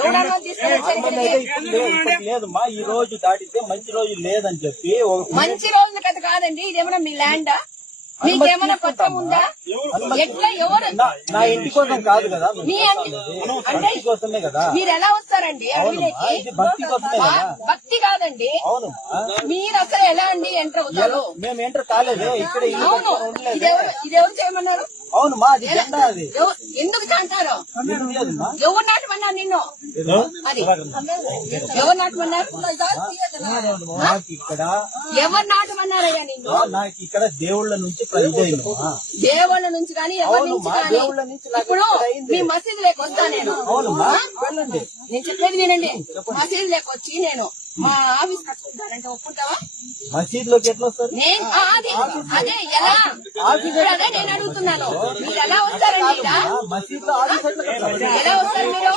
ఎవరన్నా తీసుకొచ్చారు ఇక్కడికి? లేదమ్మా, ఈ రోజు దాటితే మంచి రోజు లేదని చెప్పి మంచి రోజుల కథ కాదండి. ఇదేమన్నా మీ ల్యాండా? మీకేమైనా కొత్త ఉందా? ఎట్లా ఎవరు నా ఇంటి కోసం కాదు కదా, మీ అంటే కోసమే కదా. మీరు ఎలా వస్తారండి అడవిలోకి? భక్తి కోసమే కదా. భక్తి కాదండి. అవును, మీరు అసలు ఎలా అండి ఎంటర్ అవుతారు? మేము ఎంటర్ కాలేదే ఇక్కడ. అవును, ఇదెవరు చేయమన్నారు? అవును మా, అది జెండా. అది ఎందుకు అంటారు? ఎవరు నాటమన్నారు నిన్ను? అది ఎవరు నాటమన్నారు? ఇక్కడ ఎవరు నాటమన్నారయ్యా నిన్ను? నాకు ఇక్కడ దేవుళ్ళ నుంచి ప్రజలు, దేవుళ్ళ నుంచి కానీ ఎవరి నుంచి కానీ. ఇప్పుడు మీ మసీదు లేక వస్తా నేను. నేను చెప్పేది వినండి. మసీదు లేక వచ్చి నేను మా ఆఫీస్ కట్టుకుంటానంటే ఒప్పుకుంటావా? మసీదులోకి ఎట్లా వస్తారు? అదే ఎలా? అదే నేను అడుగుతున్నాను. మీరు ఎలా వస్తారండి? మసీదులో ఎలా వస్తారు మీరు?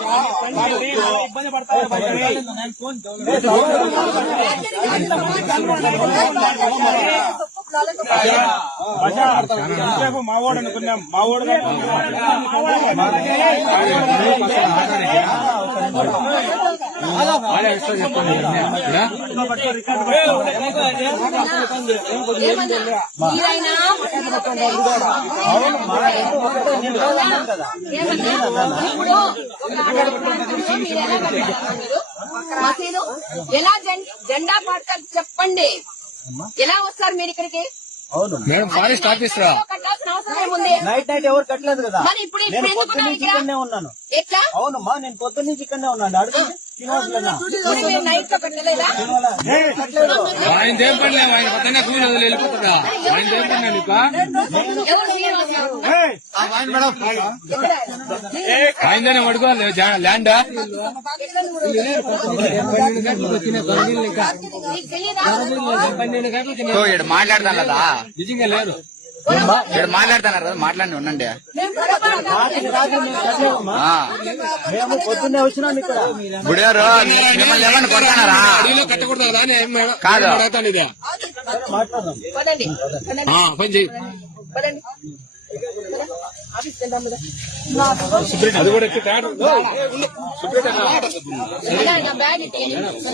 మావోడు అనుకున్నాం. మావోడు ఎలా జెండా పడతారు చెప్పండి. ఎలా వస్తారు మీరు ఇక్కడికి? అవును మేడం, ఫారెస్ట్ ఆఫీసరా? కట్టాల్సిన అవసరం ఏముంది? నైట్ ఎవరు కట్టలేదు కదా. మరి ఇప్పుడు నేను పొద్దున్న నుంచి ఇక్కడనే ఉన్నాను. ఎట్లా? అవునమ్మా, నేను పొద్దున్న నుంచి ఇక్కడనే ఉన్నాను. అడుగు నైట్ లో కట్టలేదా? ఆయనదేం పనిలే, ఆయన పక్కనే కూలి వదిలి వెళ్ళిపోతుందా? ఆయనదేం పని నీకు? ఆయననే పడుకోవాలి ల్యాండా? ఇక్కడ మాట్లాడతాను కదా, నిజంగా లేదు. ఇక్కడ మాట్లాడుతున్నారు కదా, మాట్లాడి ఉండండి. మేము పొద్దున్నే వచ్చినాం ఇక్కడ. గుడిగారు మిమ్మల్ని ఏమన్నా కొడతానారా? కట్టకూడదు కదా కాదు పని చెయ్యి. అది కూడా బ్యాగ్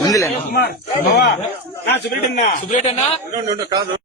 ఉందిలే. సుబ్రెడ్డి అన్నా కాదు.